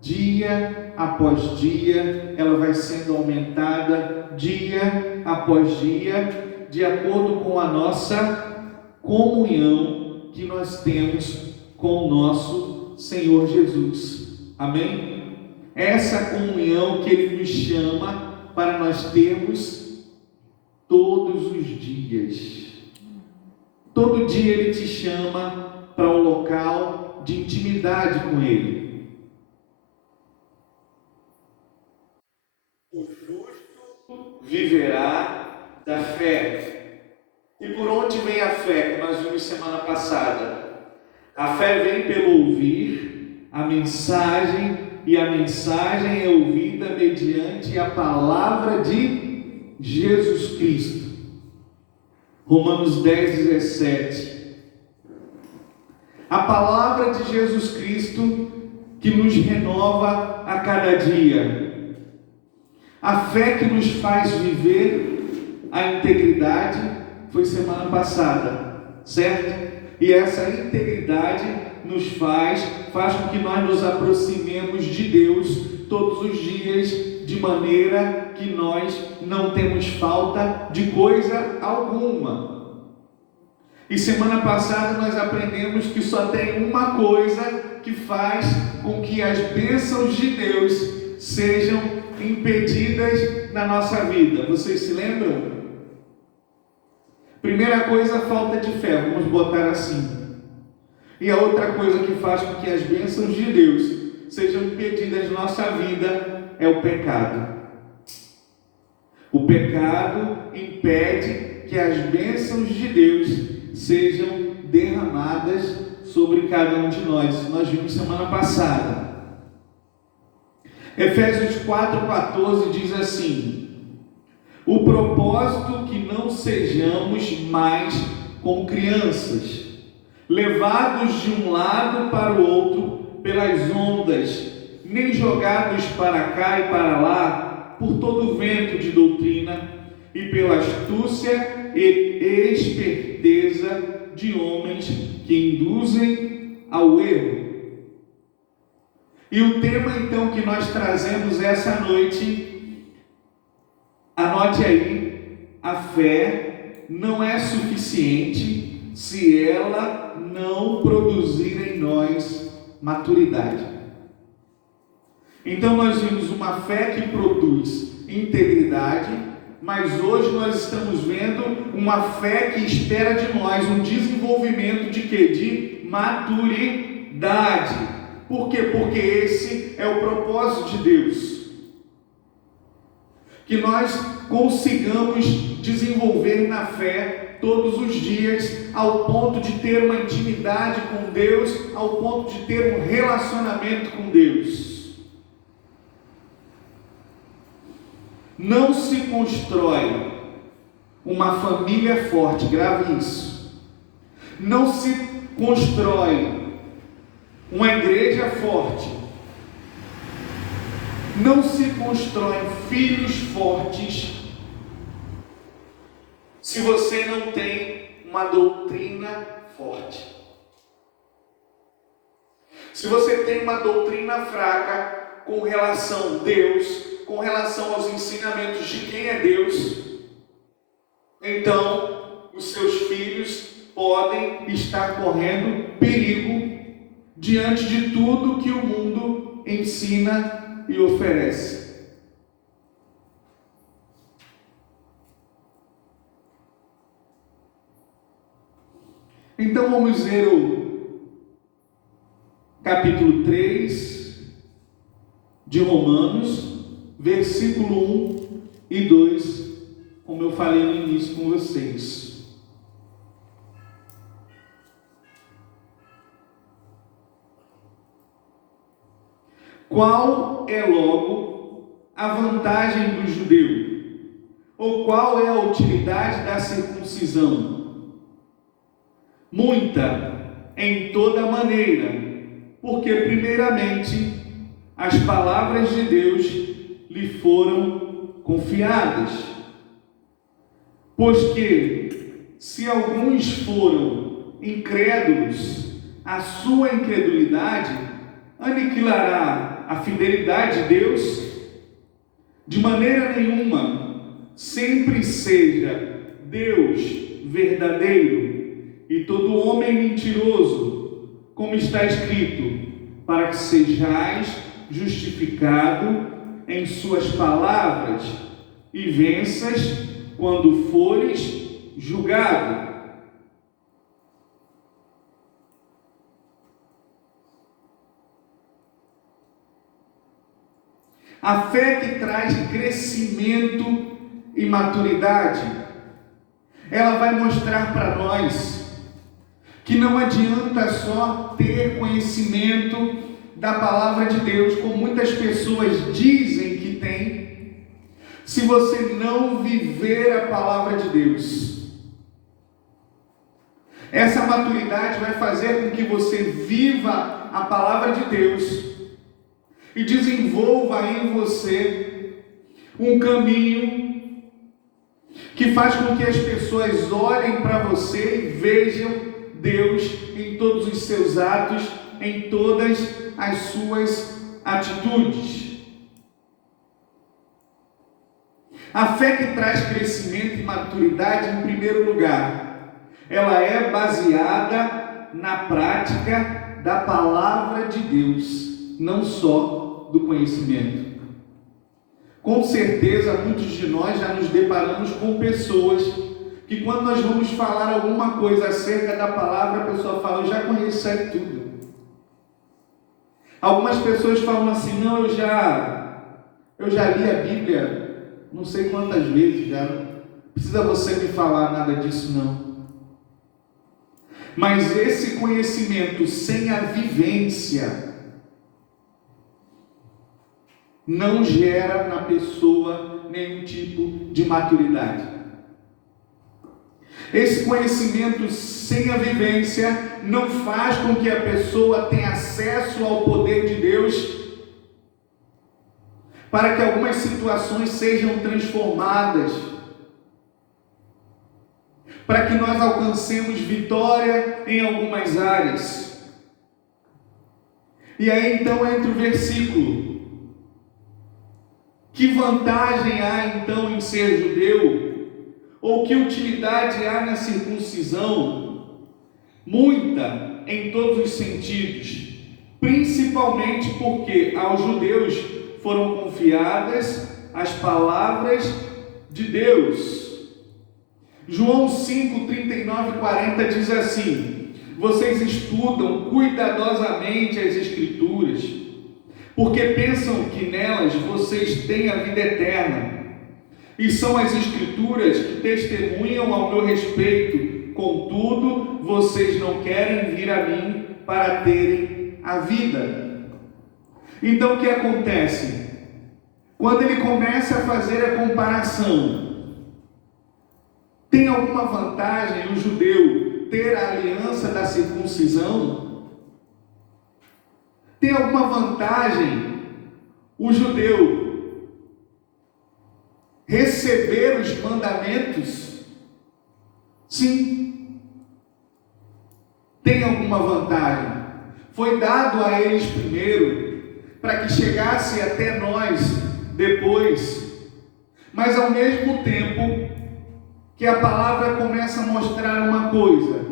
dia após dia, ela vai sendo aumentada dia após dia, de acordo com a nossa comunhão que nós temos com o nosso Senhor Jesus. Amém? Essa comunhão que Ele nos chama para nós termos todos os dias. Todo dia Ele te chama para um local de intimidade com Ele. O justo viverá da fé. E por onde vem a fé, que nós vimos semana passada? A fé vem pelo ouvir a mensagem, e a mensagem é ouvida mediante a palavra de Jesus Cristo. Romanos 10, 17. A palavra de Jesus Cristo que nos renova a cada dia. A fé que nos faz viver a integridade foi semana passada, certo? E essa integridade nos faz com que nós nos aproximemos de Deus todos os dias, de maneira que nós não temos falta de coisa alguma. E semana passada nós aprendemos que só tem uma coisa que faz com que as bênçãos de Deus sejam impedidas na nossa vida. Vocês se lembram? Primeira coisa, falta de fé, vamos botar assim. E a outra coisa que faz com que as bênçãos de Deus sejam impedidas na nossa vida é o pecado. O pecado impede que as bênçãos de Deus sejam derramadas sobre cada um de nós. Nós vimos semana passada. Efésios 4,14 diz assim: o propósito que não sejamos mais como crianças, levados de um lado para o outro pelas ondas, nem jogados para cá e para lá por todo o vento de doutrina e pela astúcia e esperteza de homens que induzem ao erro. E o tema então que nós trazemos essa noite, anote aí: a fé não é suficiente se ela não produzir em nós maturidade. Então nós vimos uma fé que produz integridade, mas hoje nós estamos vendo uma fé que espera de nós um desenvolvimento de quê? De maturidade. Por quê? Porque esse é o propósito de Deus. Que nós consigamos desenvolver na fé todos os dias, ao ponto de ter uma intimidade com Deus, ao ponto de ter um relacionamento com Deus. Não se constrói uma família forte, grave isso. Não se constrói uma igreja forte, não se constroem filhos fortes se você não tem uma doutrina forte. Se você tem uma doutrina fraca com relação a Deus, com relação aos ensinamentos de quem é Deus, então os seus filhos podem estar correndo perigo diante de tudo que o mundo ensina e oferece. Então vamos ver o capítulo 3 de Romanos, versículo 1 e 2, como eu falei no início com vocês. Qual é logo a vantagem do judeu? Ou qual é a utilidade da circuncisão? Muita, em toda maneira, porque primeiramente as palavras de Deus lhe foram confiadas. Pois que, se alguns foram incrédulos, a sua incredulidade aniquilará a fidelidade de Deus? De maneira nenhuma. Sempre seja Deus verdadeiro e todo homem mentiroso, como está escrito, para que sejais justificado em suas palavras e venças quando fores julgado. A fé que traz crescimento e maturidade, ela vai mostrar para nós que não adianta só ter conhecimento da palavra de Deus, como muitas pessoas dizem que tem, se você não viver a palavra de Deus. Essa maturidade vai fazer com que você viva a palavra de Deus e desenvolva em você um caminho que faz com que as pessoas olhem para você e vejam Deus em todos os seus atos, em todas as suas atitudes. A fé que traz crescimento e maturidade, em primeiro lugar, ela é baseada na prática da palavra de Deus, não só do conhecimento. Com certeza, muitos de nós já nos deparamos com pessoas que, quando nós vamos falar alguma coisa acerca da palavra, a pessoa fala: eu já conheço isso aí tudo. Algumas pessoas falam assim: não, eu já li a Bíblia não sei quantas vezes já, não precisa você me falar nada disso não. Mas esse conhecimento sem a vivência não gera na pessoa nenhum tipo de maturidade. Esse conhecimento sem a vivência não faz com que a pessoa tenha acesso ao poder de Deus para que algumas situações sejam transformadas, para que nós alcancemos vitória em algumas áreas. E aí então entra o versículo. Que vantagem há então em ser judeu? Ou que utilidade há na circuncisão? Muita, em todos os sentidos, principalmente porque aos judeus foram confiadas as palavras de Deus. João 5, 39 e 40 diz assim: vocês estudam cuidadosamente as Escrituras, porque pensam que nelas vocês têm a vida eterna. E são as Escrituras que testemunham ao meu respeito. Contudo, vocês não querem vir a mim para terem a vida. Então, o que acontece? Quando ele começa a fazer a comparação, tem alguma vantagem o judeu ter a aliança da circuncisão? Tem alguma vantagem o judeu receber os mandamentos? Sim. Tem alguma vantagem. Foi dado a eles primeiro, para que chegasse até nós depois. Mas ao mesmo tempo que a palavra começa a mostrar uma coisa: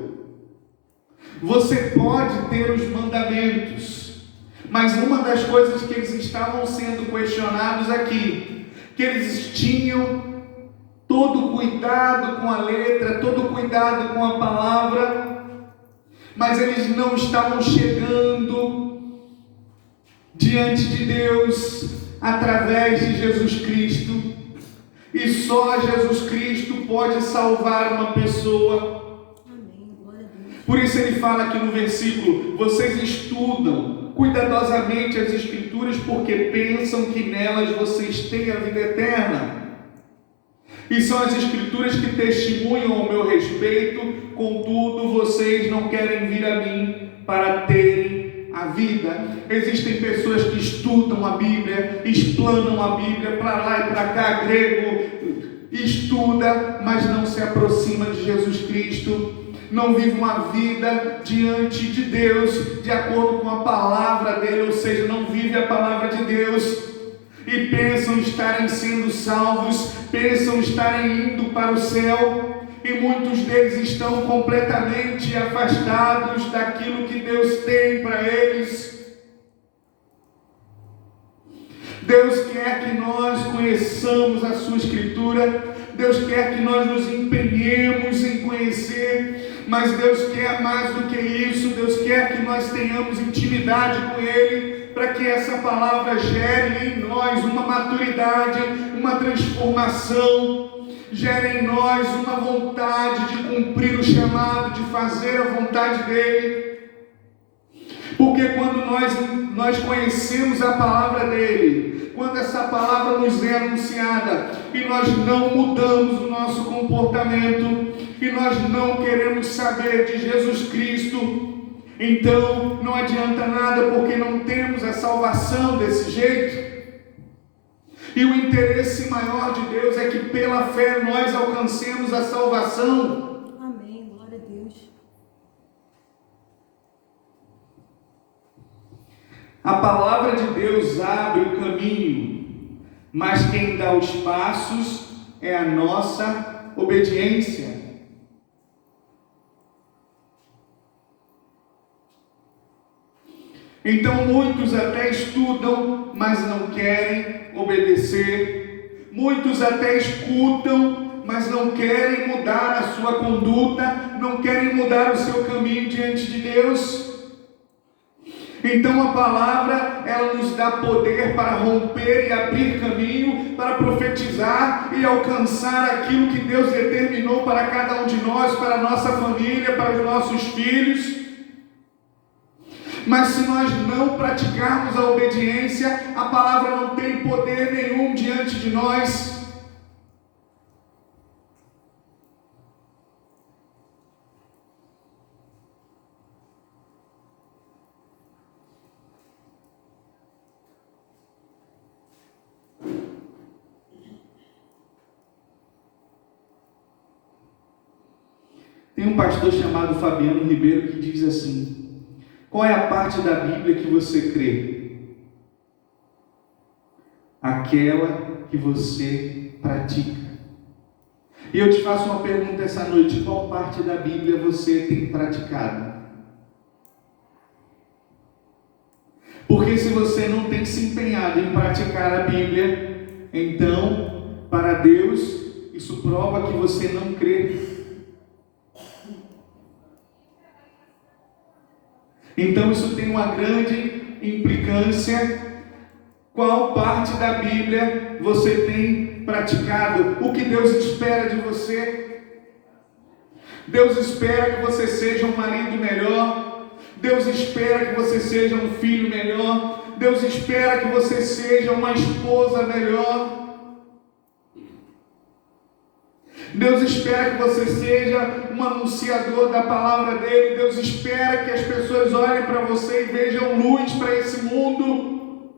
você pode ter os mandamentos, mas uma das coisas que eles estavam sendo questionados aqui, que eles tinham todo cuidado com a letra, todo cuidado com a palavra, mas eles não estavam chegando diante de Deus através de Jesus Cristo. E só Jesus Cristo pode salvar uma pessoa. Por isso ele fala aqui no versículo: vocês estudam cuidadosamente as Escrituras, porque pensam que nelas vocês têm a vida eterna. E são as Escrituras que testemunham ao meu respeito, contudo vocês não querem vir a mim para terem a vida. Existem pessoas que estudam a Bíblia, explanam a Bíblia para lá e para cá, grego, estuda, mas não se aproxima de Jesus Cristo. não vive uma vida diante de Deus, de acordo com a palavra dele, ou seja, não vive a palavra de Deus, e pensam estarem sendo salvos, pensam estarem indo para o céu, e muitos deles estão completamente afastados daquilo que Deus tem para eles. Deus quer que nós conheçamos a sua Escritura, Deus quer que nós nos empenhemos em conhecer, mas Deus quer mais do que isso, Deus quer que nós tenhamos intimidade com Ele, para que essa palavra gere em nós uma maturidade, uma transformação, gere em nós uma vontade de cumprir o chamado, de fazer a vontade dEle. Porque quando nós conhecemos a palavra dEle, quando essa palavra nos é anunciada, e nós não mudamos o nosso comportamento, e nós não queremos saber de Jesus Cristo, então não adianta nada, porque não temos a salvação desse jeito. E o interesse maior de Deus é que pela fé nós alcancemos a salvação. Amém, glória a Deus. A palavra de Deus abre o caminho, mas quem dá os passos é a nossa obediência. Então muitos até estudam, mas não querem obedecer. Muitos até escutam, mas não querem mudar a sua conduta, não querem mudar o seu caminho diante de Deus. Então a palavra, ela nos dá poder para romper e abrir caminho, para profetizar e alcançar aquilo que Deus determinou para cada um de nós, para a nossa família, para os nossos filhos. Mas se nós não praticarmos a obediência, a palavra não tem poder nenhum diante de nós. Tem um pastor chamado Fabiano Ribeiro que diz assim: qual é a parte da Bíblia que você crê? Aquela que você pratica. E eu te faço uma pergunta essa noite: qual parte da Bíblia você tem praticado? Porque se você não tem se empenhado em praticar a Bíblia, então, para Deus, isso prova que você não crê. Então isso tem uma grande implicância. Qual parte da Bíblia você tem praticado? O que Deus espera de você? Deus espera que você seja um marido melhor. Deus espera que você seja um filho melhor. Deus espera que você seja uma esposa melhor. Deus espera que você seja um anunciador da palavra dele. Deus espera que as pessoas olhem para você e vejam luz para esse mundo.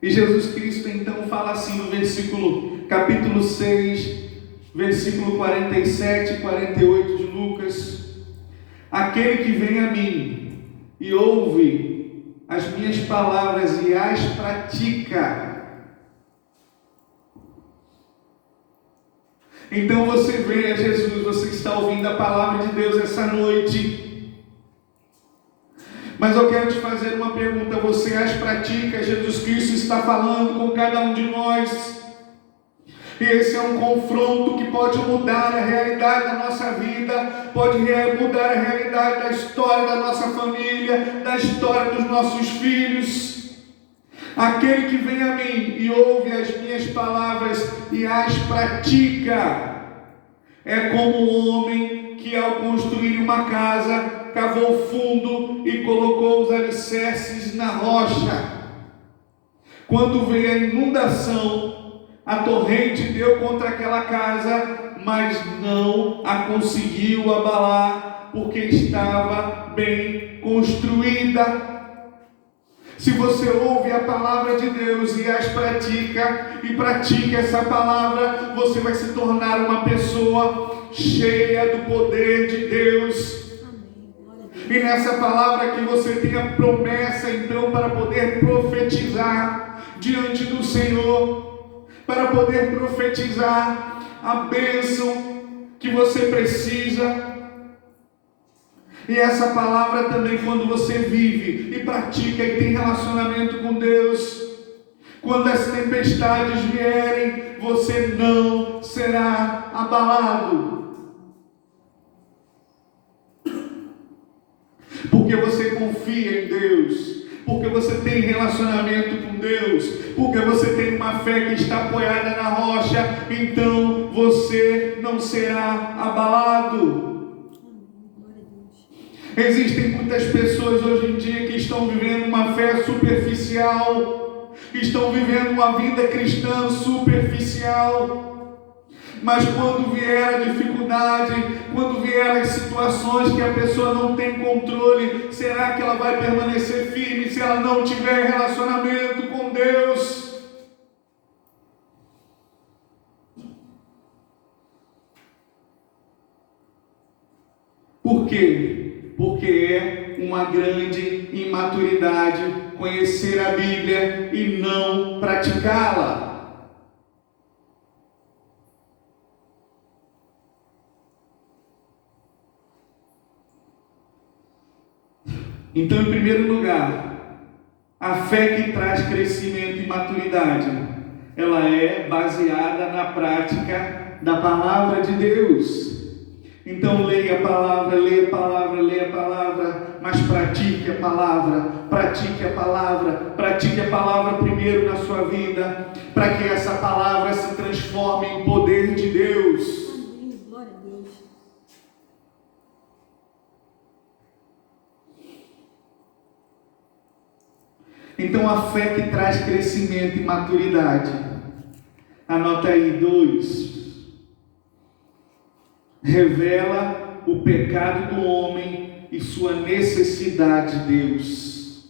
E Jesus Cristo então fala assim no capítulo 6, versículo 47 e 48 de Lucas: aquele que vem a mim e ouve as minhas palavras e as pratica. Então você vem a Jesus, você está ouvindo a palavra de Deus essa noite. Mas eu quero te fazer uma pergunta: você as pratica? Jesus Cristo está falando com cada um de nós. E esse é um confronto que pode mudar a realidade da nossa vida, pode mudar a realidade da história da nossa família, da história dos nossos filhos. Aquele que vem a mim e ouve as minhas palavras e as pratica, é como um homem que, ao construir uma casa, cavou fundo e colocou os alicerces na rocha. Quando veio a inundação, a torrente deu contra aquela casa, mas não a conseguiu abalar, porque estava bem construída. Se você ouve a palavra de Deus e as pratica, e pratica essa palavra, você vai se tornar uma pessoa cheia do poder de Deus. E nessa palavra que você tem a promessa, então, para poder profetizar diante do Senhor, para poder profetizar a bênção que você precisa. E essa palavra também, quando você vive e pratica e tem relacionamento com Deus, quando as tempestades vierem, você não será abalado. Porque você confia em Deus, porque você tem relacionamento com Deus, porque você tem uma fé que está apoiada na rocha, então você não será abalado. Existem muitas pessoas hoje em dia que estão vivendo uma fé superficial, estão vivendo uma vida cristã superficial. Mas quando vier a dificuldade, quando vier as situações que a pessoa não tem controle, será que ela vai permanecer firme se ela não tiver relacionamento com Deus? Por quê? Porque é uma grande imaturidade conhecer a Bíblia e não praticá-la. Então, em primeiro lugar, a fé que traz crescimento e maturidade, ela é baseada na prática da palavra de Deus. Então, leia a palavra, leia a palavra, leia a palavra, mas pratique a palavra, pratique a palavra, pratique a palavra primeiro na sua vida, para que essa palavra se transforme em poder de Deus. Glória a Deus. Então, a fé que traz crescimento e maturidade. Anota aí 2. Revela o pecado do homem e sua necessidade de Deus.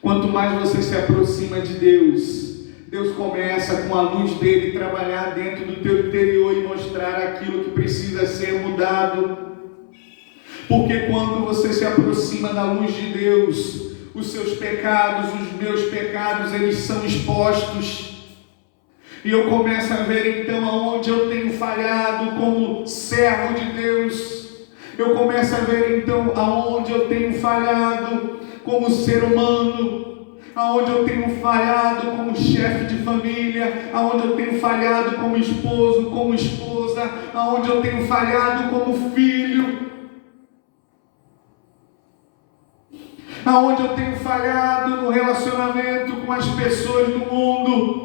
Quanto mais você se aproxima de Deus, Deus começa com a luz dele trabalhar dentro do teu interior e mostrar aquilo que precisa ser mudado. Porque quando você se aproxima da luz de Deus, os seus pecados, os meus pecados, eles são expostos. E eu começo a ver então aonde eu tenho falhado como servo de Deus. Eu começo a ver então aonde eu tenho falhado como ser humano, aonde eu tenho falhado como chefe de família, aonde eu tenho falhado como esposo, como esposa, aonde eu tenho falhado como filho, aonde eu tenho falhado no relacionamento com as pessoas do mundo.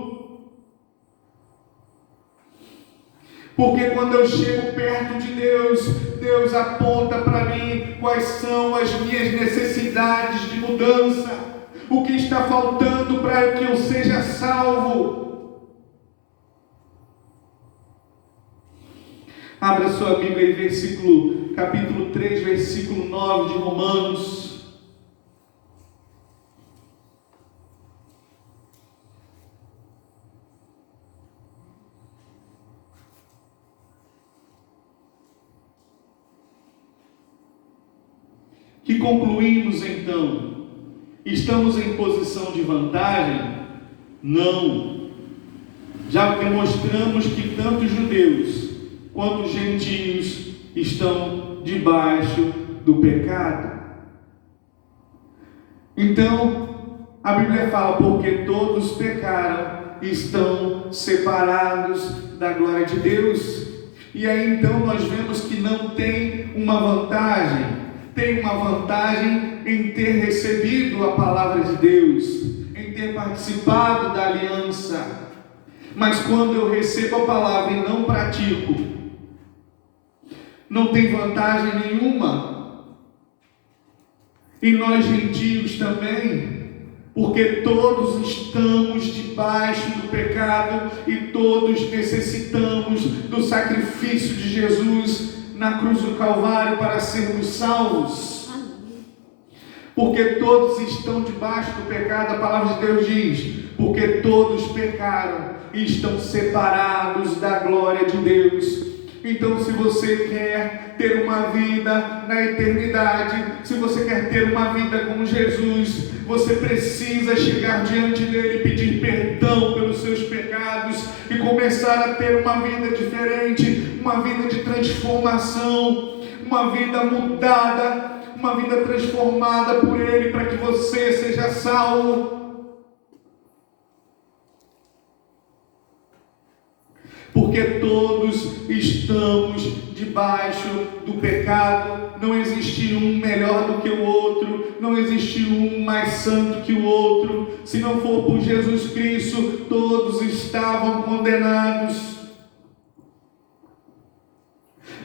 Porque quando eu chego perto de Deus, Deus aponta para mim quais são as minhas necessidades de mudança, o que está faltando para que eu seja salvo. Abra sua Bíblia em capítulo 3, versículo 9 de Romanos. Que concluímos então? Estamos em posição de vantagem? Não. Já demonstramos que tanto judeus quanto gentios estão debaixo do pecado. Então, a Bíblia fala, porque todos pecaram e estão separados da glória de Deus. E aí então nós vemos que não tem uma vantagem. Tem uma vantagem em ter recebido a palavra de Deus, em ter participado da aliança. Mas quando eu recebo a palavra e não pratico, não tem vantagem nenhuma. E nós gentios também, porque todos estamos debaixo do pecado e todos necessitamos do sacrifício de Jesus na cruz do Calvário para sermos salvos. Porque todos estão debaixo do pecado. A palavra de Deus diz: porque todos pecaram e estão separados da glória de Deus. Então, se você quer ter uma vida na eternidade, se você quer ter uma vida com Jesus, você precisa chegar diante dele, pedir perdão pelos seus pecados e começar a ter uma vida diferente, uma vida de transformação, uma vida mudada, uma vida transformada por ele, para que você seja salvo. Porque todos estamos debaixo do pecado. Não existe um melhor do que o outro, não existe um mais santo que o outro. Se não for por Jesus Cristo, todos estavam condenados.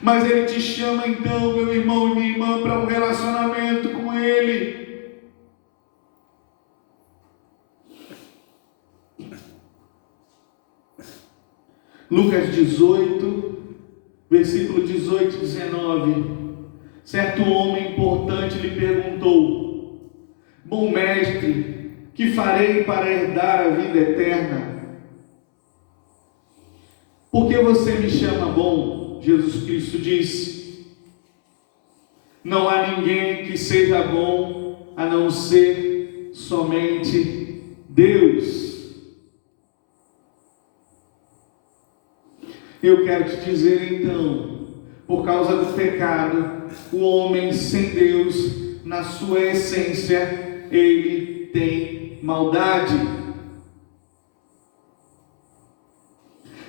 Mas Ele te chama então, meu irmão e minha irmã, para um relacionamento com Ele. Lucas 18, versículo 18 e 19. Certo homem importante lhe perguntou: bom mestre, que farei para herdar a vida eterna? Por que você me chama bom? Jesus Cristo disse: não há ninguém que seja bom a não ser somente Deus. Eu quero te dizer então, por causa do pecado, o homem sem Deus, na sua essência, ele tem maldade.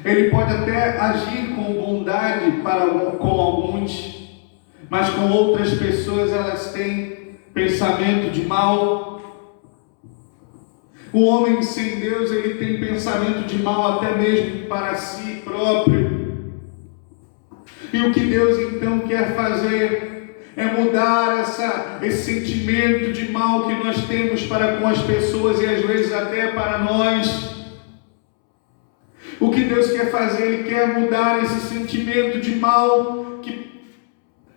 Ele pode até agir com bondade com alguns, mas com outras pessoas elas têm pensamento de mal. O homem sem Deus, ele tem pensamento de mal até mesmo para si próprio. E o que Deus então quer fazer é mudar esse sentimento de mal que nós temos para com as pessoas e às vezes até para nós. O que Deus quer fazer, Ele quer mudar esse sentimento de mal que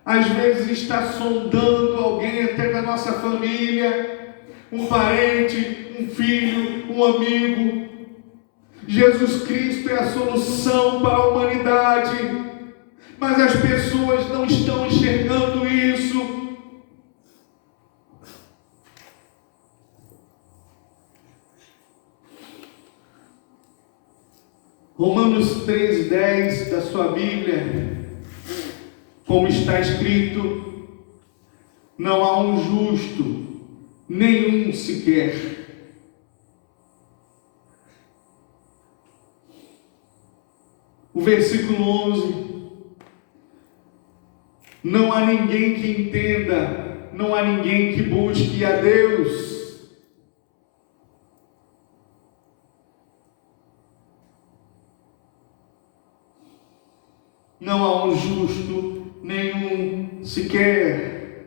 às vezes está sondando alguém até da nossa família, um parente, um filho, um amigo. Jesus Cristo é a solução para a humanidade, mas as pessoas não estão enxergando isso. Romanos 3,10 da sua Bíblia, como está escrito: não há um justo, nenhum sequer. O versículo 11: não há ninguém que entenda, não há ninguém que busque a Deus. Não há um justo, nenhum sequer.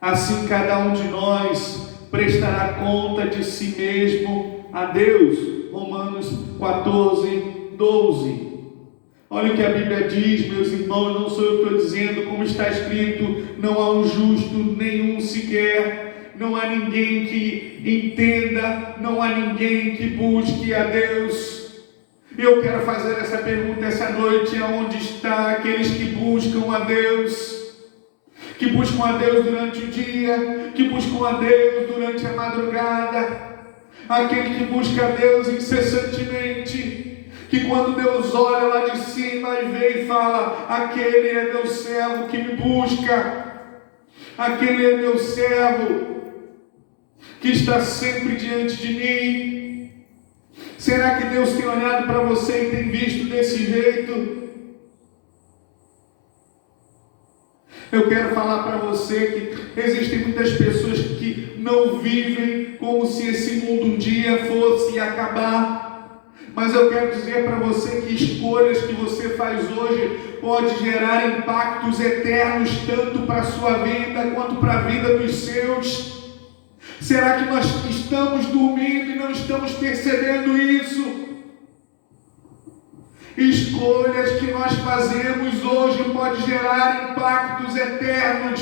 Assim cada um de nós prestará conta de si mesmo a Deus. Romanos 14, 12. Olha o que a Bíblia diz, meus irmãos, não sou eu que estou dizendo, como está escrito: não há um justo, nenhum sequer. Não há ninguém que entenda, não há ninguém que busque a Deus. Eu quero fazer essa pergunta essa noite: aonde está aqueles que buscam a Deus? Que buscam a Deus durante o dia, que buscam a Deus durante a madrugada, aquele que busca a Deus incessantemente, que quando Deus olha lá de cima e vê e fala: aquele é meu servo que me busca, aquele é meu servo que está sempre diante de mim. Será que Deus tem olhado para você e tem visto desse jeito? Eu quero falar para você que existem muitas pessoas que não vivem como se esse mundo um dia fosse acabar. Mas eu quero dizer para você que escolhas que você faz hoje pode gerar impactos eternos, tanto para a sua vida quanto para a vida dos seus. Será que nós estamos dormindo e não estamos percebendo isso? Escolhas que nós fazemos hoje podem gerar impactos eternos.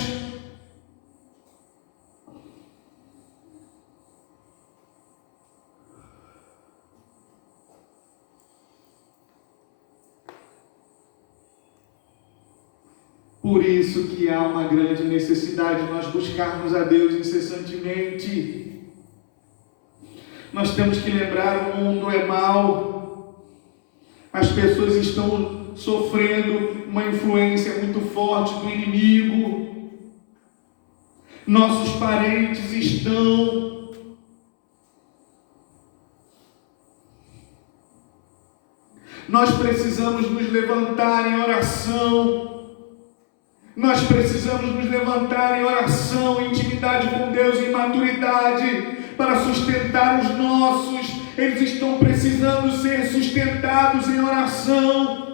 Por isso que há uma grande necessidade de nós buscarmos a Deus incessantemente. Nós temos que lembrar: o mundo é mau, as pessoas estão sofrendo uma influência muito forte do inimigo, nossos parentes estão. Nós precisamos nos levantar em oração. Nós precisamos nos levantar em oração, em intimidade com Deus, em maturidade, para sustentar os nossos. Eles estão precisando ser sustentados em oração.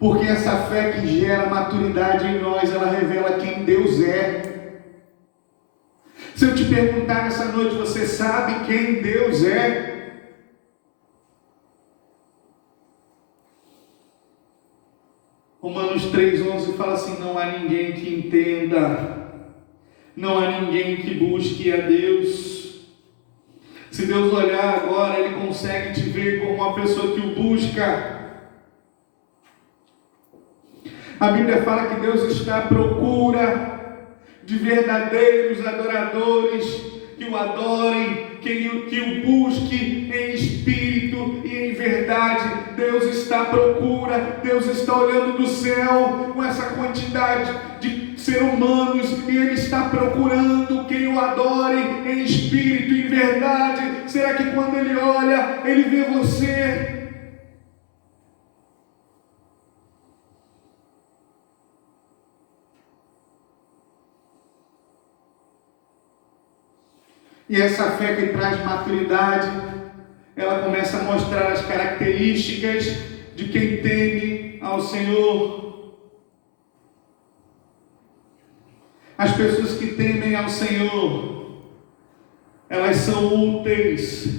Porque essa fé que gera maturidade em nós, ela revela quem Deus é. Se eu te perguntar essa noite, você sabe quem Deus é? Romanos 3,11 fala assim: não há ninguém que entenda, não há ninguém que busque a Deus. Se Deus olhar agora, Ele consegue te ver como uma pessoa que o busca. A Bíblia fala que Deus está à procura de verdadeiros adoradores que o adorem, que o busque em espírito e em verdade. Deus está à procura, Deus está olhando do céu com essa quantidade de seres humanos e Ele está procurando quem o adore em espírito e em verdade. Será que quando Ele olha, Ele vê você? E essa fé que traz maturidade, ela começa a mostrar as características de quem teme ao Senhor. As pessoas que temem ao Senhor, elas são úteis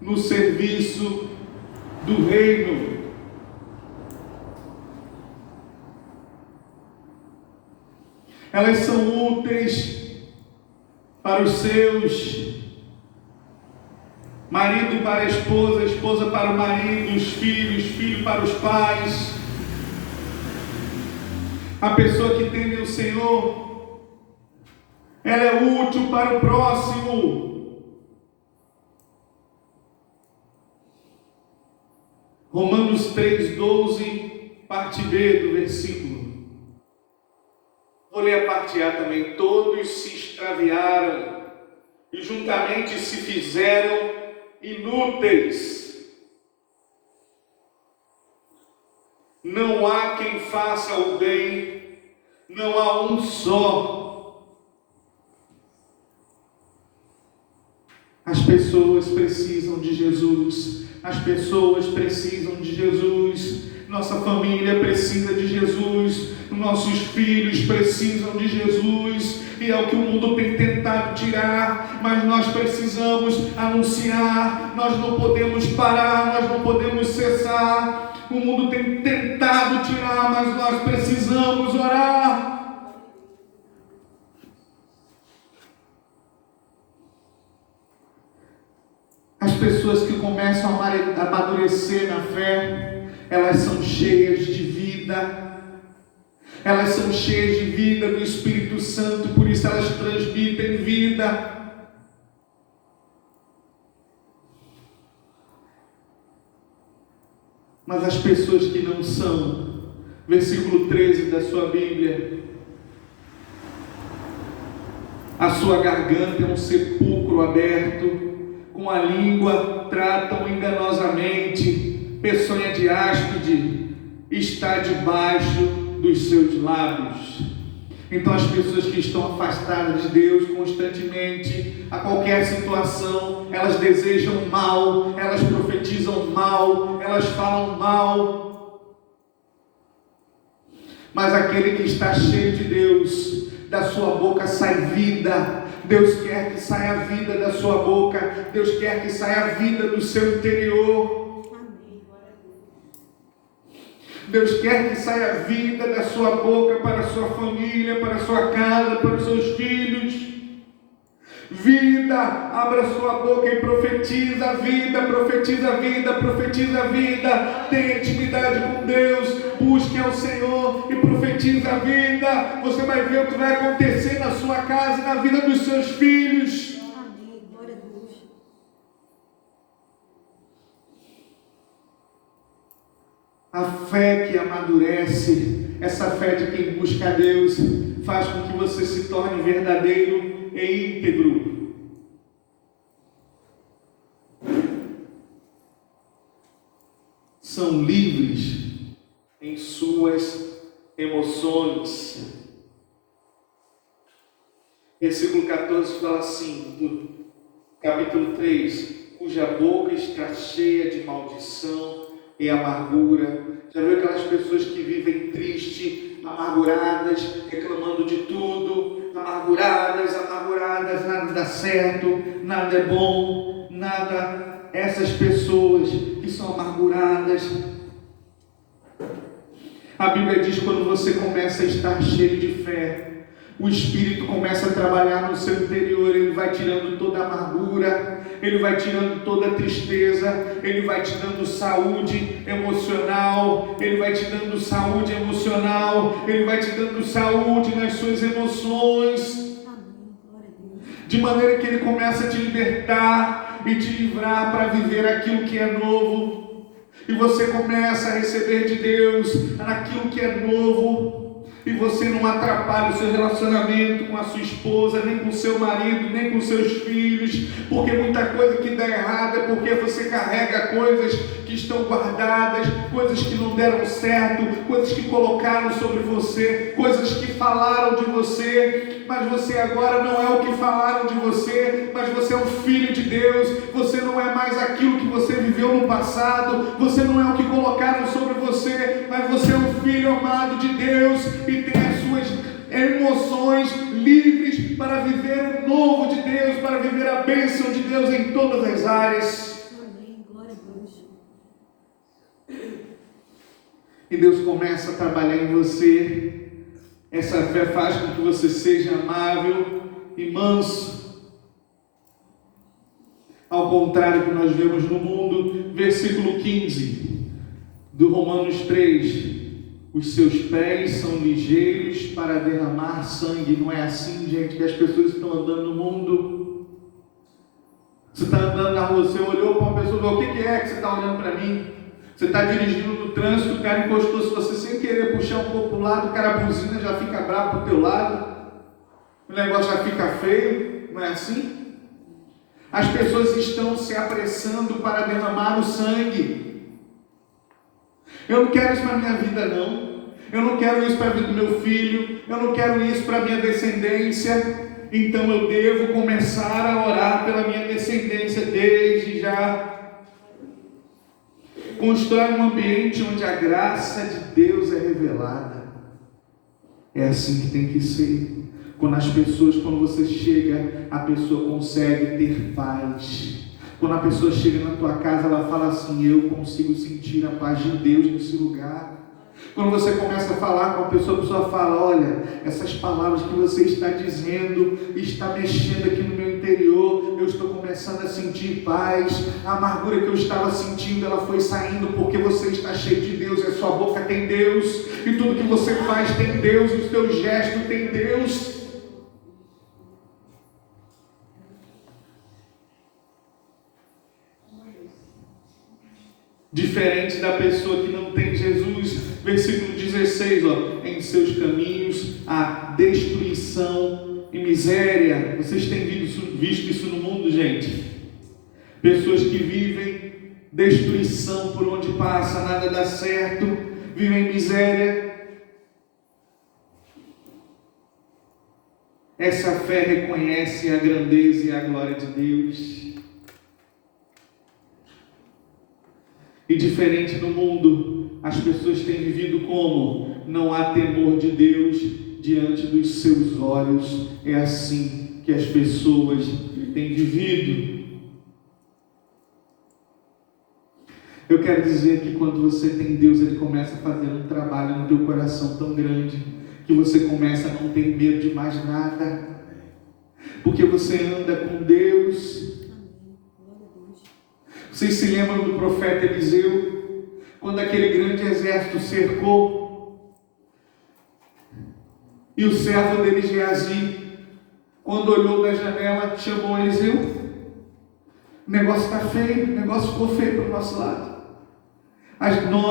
no serviço do reino. Elas são úteis para os seus, marido para a esposa para o marido, os filhos para os pais. A pessoa que teme o Senhor, ela é útil para o próximo. Romanos 3,12, parte B do versículo. Vou ler a parte A também. Todos se extraviaram e juntamente se fizeram inúteis. Não há quem faça o bem, não há um só. As pessoas precisam de Jesus. As pessoas precisam de Jesus. Nossa família precisa de Jesus. Nossos filhos precisam de Jesus. E é o que o mundo tem tentado tirar. Mas nós precisamos anunciar. Nós não podemos parar. Nós não podemos cessar. O mundo tem tentado tirar, mas nós precisamos orar. As pessoas que começam a amadurecer na fé, elas são cheias de vida. Elas são cheias de vida do Espírito Santo, por isso elas transmitem vida. Mas as pessoas que não são, versículo 13 da sua Bíblia, a sua garganta é um sepulcro aberto, com a língua tratam enganosamente, peçonha de áspide está debaixo dos seus lábios. Então as pessoas que estão afastadas de Deus constantemente, a qualquer situação, elas desejam mal, elas profetizam mal, elas falam mal. Mas aquele que está cheio de Deus, da sua boca sai vida. Deus quer que saia a vida da sua boca. Deus quer que saia a vida do seu interior. Deus quer que saia a vida da sua boca para a sua família, para a sua casa, para os seus filhos. Vida, abra sua boca e profetize. Profetiza a vida, profetiza a vida, profetiza a vida. Tenha intimidade com Deus, busque ao Senhor e profetiza a vida. Você vai ver o que vai acontecer na sua casa e na vida dos seus filhos. Amém. Glória a Deus. A fé que amadurece, essa fé de quem busca a Deus, faz com que você se torne verdadeiro e íntegro. São livres em suas emoções. Versículo 14 fala assim, do capítulo 3, cuja boca está cheia de maldição e amargura. Já viu aquelas pessoas que vivem triste, amarguradas, reclamando de tudo, amarguradas, nada dá certo, nada é bom, nada. Essas pessoas que são amarguradas, a Bíblia diz que quando você começa a estar cheio de fé, o Espírito começa a trabalhar no seu interior, ele vai tirando toda a amargura, ele vai tirando toda a tristeza, ele vai te dando saúde emocional, ele vai te dando saúde emocional, ele vai te dando saúde nas suas emoções, de maneira que ele começa a te libertar e te livrar para viver aquilo que é novo, e você começa a receber de Deus naquilo que é novo. E você não atrapalha o seu relacionamento com a sua esposa, nem com o seu marido, nem com os seus filhos, porque muita coisa que dá errado é porque você carrega coisas que estão guardadas, coisas que não deram certo, coisas que colocaram sobre você, coisas que falaram de você, mas você agora não é o que falaram de você, mas você é um filho de Deus, você não é mais aquilo que você viveu no passado, você não é o que colocaram sobre você, mas você é um filho amado de Deus, e tem as suas emoções livres para viver o novo de Deus, para viver a bênção de Deus em todas as áreas. Amém. Glória a Deus. E Deus começa a trabalhar em você. Essa fé faz com que você seja amável e manso. Ao contrário do que nós vemos no mundo, versículo 15 do Romanos 3. Os seus pés são ligeiros para derramar sangue. Não é assim, gente, que as pessoas estão andando no mundo. Você está andando na rua, você olhou para uma pessoa e falou: o que é que você está olhando para mim? Você está dirigindo no trânsito, o cara encostou-se você sem querer puxar um pouco para o lado, o cara buzina, já fica bravo para o teu lado, o negócio já fica feio. Não é assim? As pessoas estão se apressando para derramar o sangue. Eu não quero isso para a minha vida, não. Eu não quero isso para a vida do meu filho. Eu não quero isso para a minha descendência. Então eu devo começar a orar pela minha descendência desde já. Constrói um ambiente onde a graça de Deus é revelada. É assim que tem que ser. Quando você chega, a pessoa consegue ter paz. Quando a pessoa chega na tua casa, ela fala assim: eu consigo sentir a paz de Deus nesse lugar. Quando você começa a falar com a pessoa fala: olha, essas palavras que você está dizendo está mexendo aqui no meu interior, eu estou começando a sentir paz. A amargura que eu estava sentindo, ela foi saindo porque você está cheio de Deus, e a sua boca tem Deus, e tudo que você faz tem Deus, e os teus gestos tem Deus. Diferente da pessoa que não tem Jesus, versículo 16, em seus caminhos há destruição e miséria. Vocês têm visto isso no mundo, gente? Pessoas que vivem destruição por onde passa, nada dá certo, vivem miséria. Essa fé reconhece a grandeza e a glória de Deus. E diferente do mundo, as pessoas têm vivido como? Não há temor de Deus diante dos seus olhos. É assim que as pessoas têm vivido. Eu quero dizer que quando você tem Deus, Ele começa a fazer um trabalho no teu coração tão grande, que você começa a não ter medo de mais nada, porque você anda com Deus. Vocês se lembram do profeta Eliseu? Quando aquele grande exército cercou? E o servo dele, Geazi, quando olhou da janela, chamou Eliseu. O negócio está feio, o negócio ficou feio para o nosso lado. Nós estamos